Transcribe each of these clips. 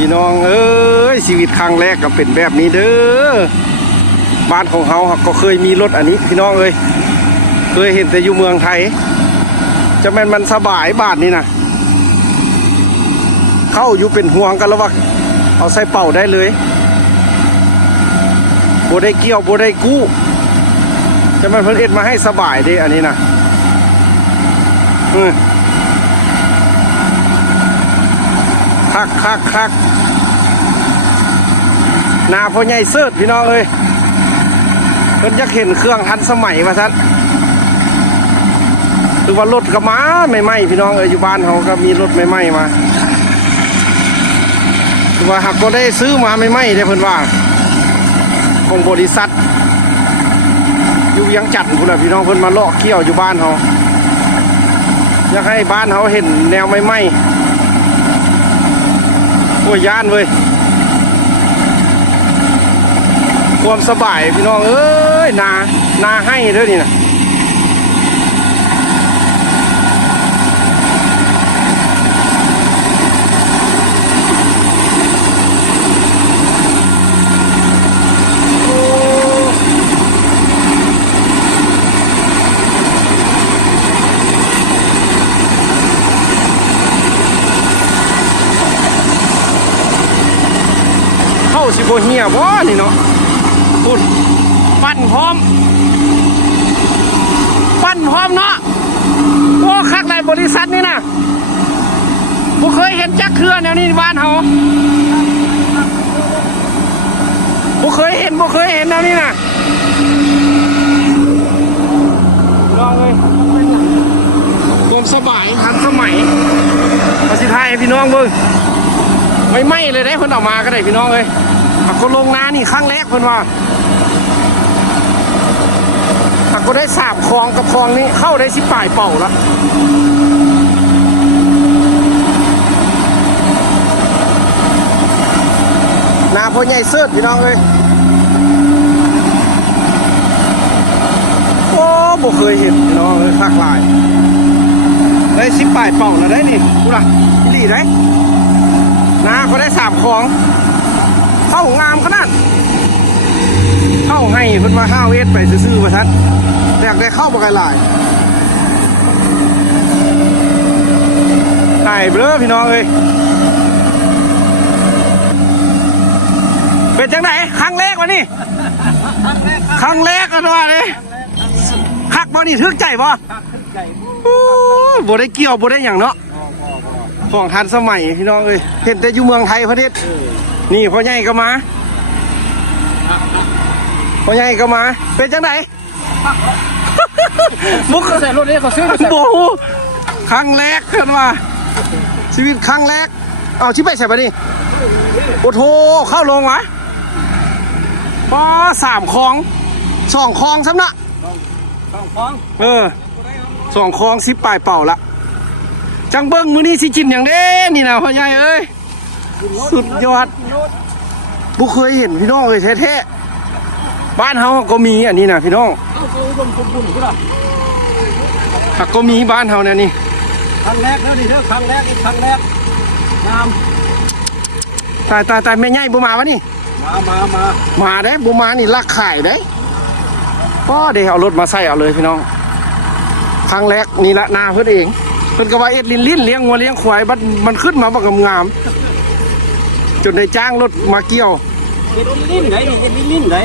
พี่น้องเอ้ยชีวิตครั้งแรกก็เป็นแบบนี้เด้อบ้านของเขาก็เคยมีรถอันนี้พี่น้องเอ้ยเคยเห็นแต่อยู่เมืองไทยจะมันสบายบ้านนี่นะเข้าอยู่เป็นห่วงกันแล้วว่าเอาใส่เป่าได้เลยโบได้เกี่ยวโบได้กู้จะเพิ่นเอ็ดมาให้สบายดิอันนี้นะคักนาพ่อใหญ่เสิร์ชพี่น้องเอ้ยเพิ่นอยากเห็นเครื่องทันสมัยมาท่านคือว่ารถก็มาใหม่ๆพี่น้องเอ้ยอยู่บ้านเขาก็มีรถใหม่ๆมาคือว่าหากก็ได้ซื้อมาใหม่ๆได้เพิ่นว่าของบริษัทอยู่ยังจัดพุ่นน่ะพี่น้องเพิ่นมาเลาะเกี่ยวอยู่บ้านเขาอยากให้บ้านเขาเห็นแนวใหม่ๆโอ้ยย่านเว้ยความสบายพี่น้องเอ้ยนาให้เด้อนี่นะสิโบเฮียบ่นี่เนาะพุ่นปั้นพร้อมเนาะโอ้คักในบริษัทนี่นะบ่เคยเห็นจักเครือแนวนี้บ้านเฮาบ่เคยเห็นแนวนี้นะลองเลยความสบายทันสมัยมาสิไทยพี่น้องเบิ่งไม่ไหม้เลยได้เพิ่นออกมาก็ได้พี่น้องเอ้ยก็ลงน้านี่ครั้งแรกเพิ่นว่าก็ได้3คลองกับคลองนี้เข้าได้10 ปลายเป่าแล้วนาพ่อใหญ่เสิร์ชพี่น้องเอ้ยโอ้บ่เคยเห็นพี่น้องเอ้ยคักหลายได้10 ปลายเป่าแล้วได้นี่กูล่ะอีหลีได้นาก็ได้3คลองเข้างามขนาดเข้าให้เพิ่นมา5 เวทไปซื้อๆมาทัดอยากได้เข้าบ่ไกลหลายถ่ายเบ้อพี่น้องเอ้ยเป็นจังไหนครั้งแรกวะนี่ครั้งแรกกันว่าเลยคักบ่นี่ทึกใจบ่บ่ได้เกี่ยวบ่ได้อย่างเนาะของทันสมัยพี่น้องเอ้ยเห็นแต่อยู่เมืองไทยประเทศนี่พ่อใหญ่ก็มาเป็นจังไหนมุกใส่รถนี้เขาซื้อโบ้ครั้งแรกกันว่าชีวิตครั้งแรกเอาชิบไปใส่ไปนี่โอ้โหเข้าลงวะป้า3 คลอง 2 คลองซ้ำนะ2 คลอง2 คลอง10 ปลายเป่าละจังเบิ้งมือนี้สิจินอย่างเด้นี่นะพ่อใหญ่เอ้ยสุดยอดบุเคยเห็นพี่น้องเลยแท้ๆบ้านเขาก็มีอันนี้นะพี่น้องก็มีบ้านเขาเนี่ยนี่ครั้งแรกแล้วนี่เด้อครั้งแรกงามตายแม่ใหญ่บุมาวะนี่มาได้บุมานี่ลักไข่ได้ก็เดี๋ยวเอารถมาใส่เอาเลยพี่น้องครั้งแรกนี่ละนาเพื่อนเองเพิ่นก็ว่าเอ็ดลิ้นเลี้ยงวัวเลี้ยงควายมันขึ้นมาบักงามจนได้จ้างรถมาเกี่ยวเอ็ดลิ้นไหนนี่เอ็ดลิ้นไหน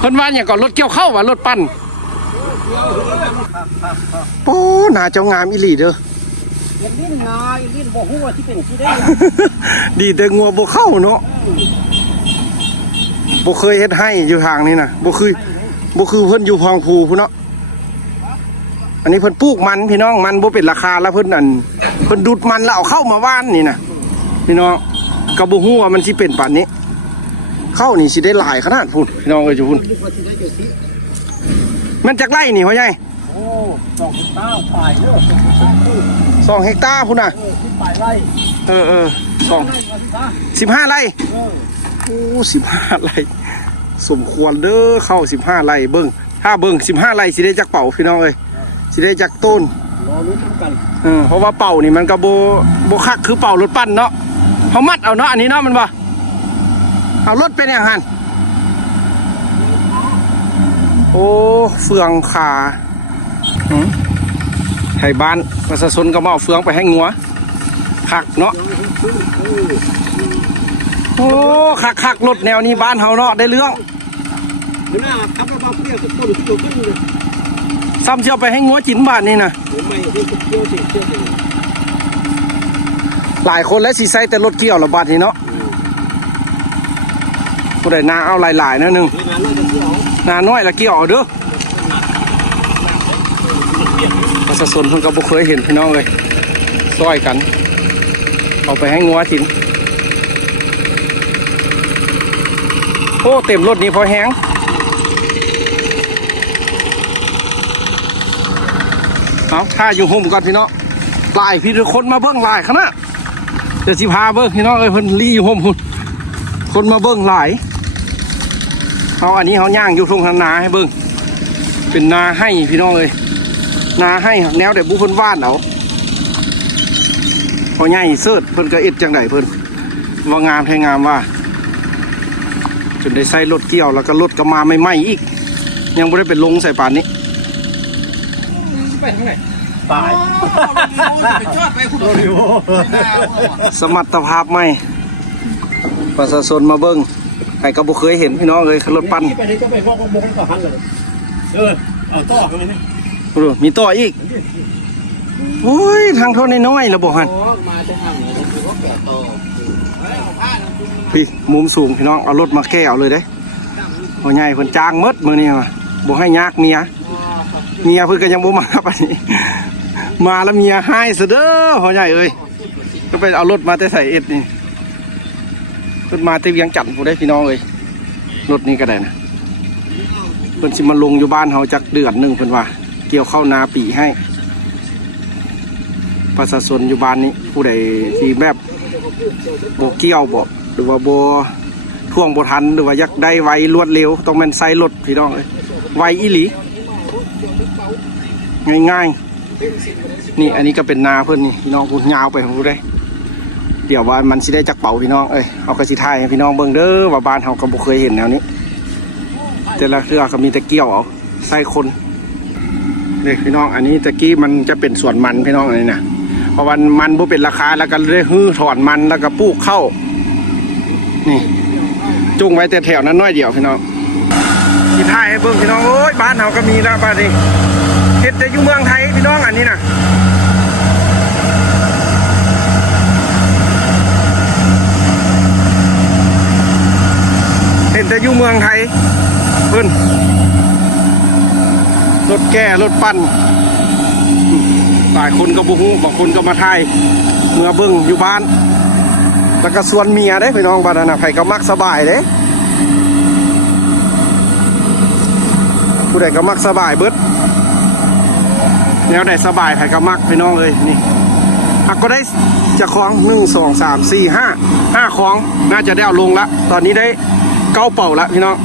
เพิ่นว่าอย่างก่อนรถเกี่ยวเข้าว่ารถปั้นโอ้หนาเจ้างามอีหลีเด้อเอ็ดลิ้นนาเอ็ดลิ้นบ่ฮู้ว่าที่เป็นที่ได้ดีแต่งัวบ่เข้าเนาะบ่เคยเฮ็ดให้อยู่ทางนี้นะบ่คือเพิ่นอยู่พองภูพุ่นเนาะอันนี้เพิ่นปลูกมันพี่น้องมันบ่เป็นราคาแล้วเพิ่นดูดมันแล้วเอาเข้ามาว่านนี่นะพี่น้องก็บ่ฮู้ว่ามันสิเป็นปานนี้เข้านี่สิได้หลายขนาดพุ่นพี่น้องเอ้ยจุพุ่นมันจักไร่นี่พ่อใหญ่โอ้2 เฮกตาร์ปลายเด้อ2 เฮกตาร์พุ่นน่ะปลายไร่15 ไร่โอ้15 ไร่สมควรเด้อเข้า15 ไร่เบิ่งถ้าเบิ่ง15 ไร่สิได้จักเป่าพี่น้องเอ้ยสิได้จักต้นรอลุ้นกันเพราะว่าเป่านี่มันก็โบคักคือเป่ารถปั้นเนาะ เขามัดเอาเนาะอันนี้เนาะมันบ่เอารถเป็นอย่างหันโอ้เฟืองขาไทยบ้านประชาชนก็มาเอาเฟืองไปให้งัวคักเนาะโอ้คักรถแนวนี้บ้านเฮาเนาะได้เรื่อง หน้าขับรถมาเพื่อต้นตัวขึ้นเลย ซ้ำเชียวไปให้งัวจินบ้านนี่นะ ผมไม่ได้เที่ยวเที่ยว หลายคนและสีใส่แต่รถเกี่ยวระบาดนี่เนาะผู้ใดนาเอาหลายๆนั่นนึง งานน่าจะเที่ยว นาน้อยละเกี่ยวเอาเด้อประชาชนเพิ่นก็บ่เคยเห็นพี่น้องเลยซอยกันเอาไปให้งัวจินโอ้เต็มรถนี้พอแห้งเอาถ้าอยู่ห่มก่อนพี่น้องหลายพี่ทุกคนมาเบิ้งหลายขนาดเดี๋ยวสิพาเบิ้งพี่น้องเอ้ยเพิ่นรีอยู่ห่มหุ่นคนมาเบิ้งหลายเอาอันนี้เขาย่างอยู่ทุ่งนาให้เบิ้งเป็นนาให้พี่น้องเอ้ยนาให้แนวเดี๋ยวบุเพิ่นว่านเอาพอใหญ่เสิร์ชเพิ่นก็เอ็ดจังไดเพิ่นว่างามแท้งามว่าจนได้ใส่รถเกี่ยวแล้วก็รถก็มาไม่ไหม้อีกยังไม่ได้เป็นลงใส่ป่านนี้ไปทางไหนตายสมรรถภาพไหมประชาชนมาเบิ้งใครก็บ่เคยเห็นพี่น้องเลยรถปั่น ไปนี่ก็ไปพวกมงต่อหันเลยเอาต่อกันเลย มีต่ออีกโอ้ยทางโทษน้อยๆระบบหัน มาจะทำเนี่ยคือว่าแก่โต พี่มุมสูงพี่น้องเอารถมาแก้วเลยเด้พอใหญ่เพิ่นจ้างมดมือนี่มาบ่ให้ยากเมียเพิ่นก็ยังบ่มาปานนี้มาแล้วเมียให้ซะเด้อพอใหญ่เอ้ยก็ไปเอารถมาแต่ใส่เอ็ดนี่เพิ่นมาแต่เวียงจันทน์ผู้ได้พี่น้องเอ้ยรถนี้ก็ได้นะเพิ่นสิมาลงอยู่บ้านเฮาจักเดือนนึงเพิ่นว่าเกี่ยวเข้านาปีให้ประชาชนอยู่บ้านนี้ผู้ใดที่แบบบ่เกี่ยวบ่หรือว่าบ่ท่วงบ่ทันหรือว่าอยากได้ไวรวดเร็วต้องแม่นใส่รถพี่น้องเอ้ยไวอีหลีง่ายๆนี่อันนี้ก็เป็นนาเพิ่นนี่พี่น้องคุณยาวไปของผู้ใดเดี๋ยวว่ามันสิได้จักเป่าพี่น้องเอ้ยเอากระสิถ่ายให้พี่น้องเบิ่งเด้อว่าบ้านเฮาก็บ่เคยเห็นแนวนี้แต่ละเทื่อก็มีแต่เกี่ยวเอาใส่คนนี่พี่น้องอันนี้ตะกี้มันจะเป็นสวนมันพี่น้องอันนี้นะเพราะมันบ่เป็นราคาแล้วก็เลยฮื้อถอนมันแล้วก็ปลูกเข้านี่จุ่งไว้แต่แถวนั้นน้อยเดียวพี่น้องที่ถ่ายให้เบิ่งพี่น้องโอ้ยบ้านเฮาก็มีแล้วบ้านนี้เฮ็ดแต่อยู่เมืองไทยพี่น้องอันนี้นะเห็นแต่อยู่เมืองไทยเพิ่นรถแก่รถปั่นหลายคนก็บ่ฮู้บางคนก็มาถ่ายเมื่อเบิ่งอยู่บ้านแล้วก็ส่วนเมียเด้พี่น้องบ้านนั้นน่ะไผก็มักสบายเด้ผู้ใดก็มักสบายเบิดแนวใดสบายไผก็มักพี่น้องเอ้ยนี่หักก็ได้จะคล้อง1 2 3 4 5คล้องน่าจะได้เอาลงละตอนนี้ได้9เป่าละพี่น้อง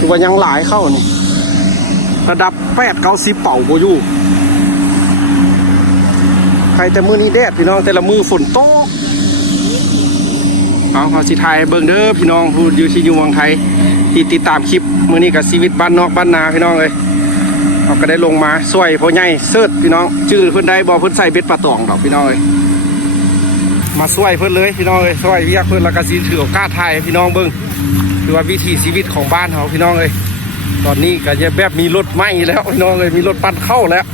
ตัวยังหลายเข้านี่ระดับ8-90เป่าโบอยู่ใครแต่มือนี้แดดพี่น้องแต่ละมือฝนตกเอาสิไทยเบิ่งเด้อพี่น้องผู้อยู่ที่อยู่เมืองไทยที่ติดตามคลิปมือนี้กับชีวิตบ้านนอกบ้านนาพี่น้องเลยเราก็ได้ลงมาช่วยพ่อใหญ่เสิร์ชพี่น้องชื่อเพิ่นได้บ่เพิ่นใส่เบ็ดปลาตองดอกพี่น้องเลยมาช่วยเพิ่นเลยพี่น้องเลยช่วยเรียกเพิ่นแล้วก็สิถือโอกาสถ่ายให้พี่น้องเบิ่งคือว่าวิถีชีวิตของบ้านเขาพี่น้องเลยตอนนี้ก็จะแบบมีรถไหม้แล้วพี่น้องเลยมีรถปั่นเข้าแล้ว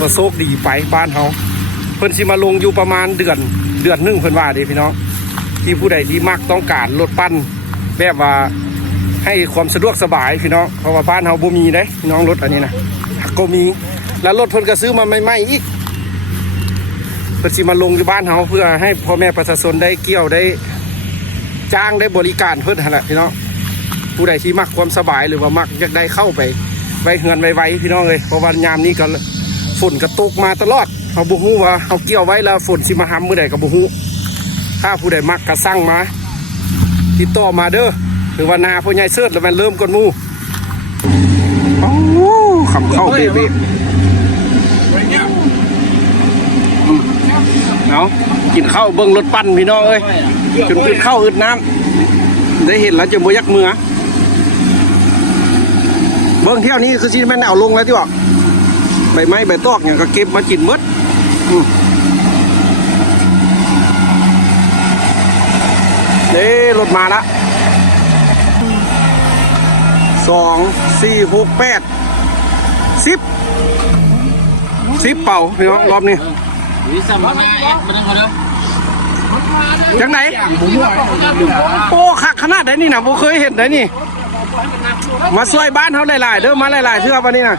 มาโชคดีไปบ้านเขาเพิ่นสิมาลงอยู่ประมาณเดือนนึงเพิ่นว่าเด้พี่น้องที่ผู้ใดที่มักต้องการรถปั่นแบบว่าให้ความสะดวกสบายพี่น้องเพราะว่าบ้านเขาบ่มีเด้พี่น้องรถอันนี้นะก็มีแล้วรถเพิ่นก็ซื้อมาใหม่ๆอีกเพิ่นสิมาลงอยู่บ้านเขาเพื่อให้พ่อแม่ประชาชนได้เกี่ยวได้จ้างได้บริการเพิ่นหั่นแหละพี่น้องผู้ใดที่มักความสบายหรือว่ามักอยากได้เข้าไปเฮือนไวๆพี่น้องเลยเพราะว่ายามนี้ก็ฝนก็ตกมาตลอดเขาบ่ฮู้ว่าเขาเกี่ยวไว้แล้วฝนสิมาหำมื้อใดก็บ่ฮู้ถ้าผู้ใดมักก็สั่งมาติดต่อมาเด้อหรือว่านาพ่อใหญ่เสิร์ชแล้วมันเริ่มก่อนหมู่โอ้ขับเข้าเบะๆ เอากินข้าวเบิ้งรถปั่นพี่น้องเอ้ยจนอึดข้าวอึดน้ำได้เห็นแล้วจะบ่ยักมือเบิ้งเที่ยวนี้คือซีแม่นเอาลงแล้วที่บอกใบไม้ใบตอกอย่างก็เก็บมากินหมดเด้รถมาละ2 4 6 8 10เป่าพี่น้องรอบนี้ วิสัมมาเอ็ดมาดังเขาเด้อ จังไหนโอ้คักขนาดไหนนี่นะโบเคยเห็นไหนนี่มาช่วยบ้านเขาหลายๆเด้อมาหลายๆเทื่อปะนี่นะ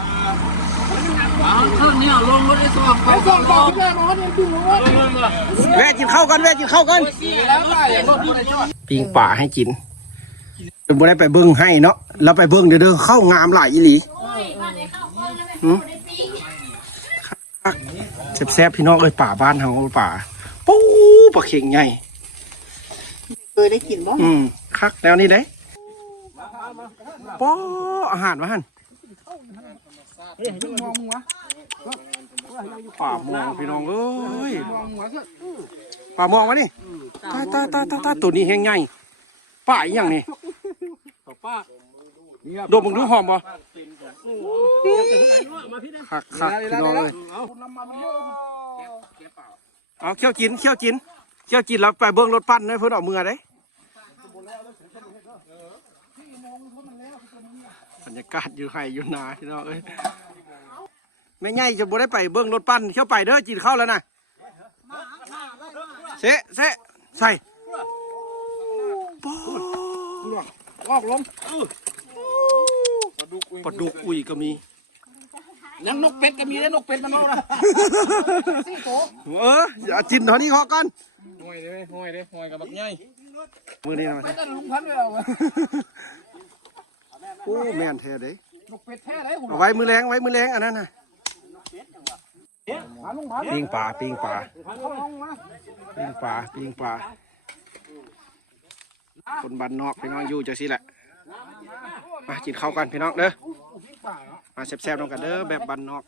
เครื่องนี้ลงรถได้ส่งไปส่งไป แวะกินข้าวกันแวะกินข้าวกันปิงป่าให้กินบ่ได้ไปเบิ้งให้เนาะเราไปเบิ้งเด้อเข้างามหลายอีหลีแซ่บๆพี่น้องเอ้ยป่าบ้านเฮาป่าปู๊ปลาเข่งใหญ่ เคยได้กินบ่ คักแล้วนี่เด้ป้ออาหารมาหั่นป่ามองพี่น้องเอ้ยป่ามองมานี่ตาตัวนี้แห้งใหญ่ป่าอีหยังนี่ดมมึงดูหอมบ่คักพี่น้องเอ้ยเอาเคี่ยวกินแล้วไปเบิ้งรถปั้นให้เพิ่นเอามือได้บรรยากาศอยู่ไห่อยู่นาพี่น้องเอ้ยแม่ใหญ่จะบ่ได้ไปเบิ้งรถปั้นเที่ยวไปเด้อกินข้าวแล้วนะเสะใส่ออกลงปลาดุกอุ้ยก็มียังนกเป็ดก็มีแล้วนกเป็ดมันเอานะ อย่าจินเท่านี้ขอก่อน ห่วยกับบักใหญ่ มือนี้นะ ลุงพันเลยเอา โอ้แม่นแท้เด้ นกเป็ดแท้เลย เอาไว้มือแรงอันนั้นน่ะปิงปลาคนบ้านนอกพี่น้องอยู่จังซี่แหละมากินข้าวกันพี่น้องเด้อมาแซ่บๆน้องกันเด้อแบบบ้านนอก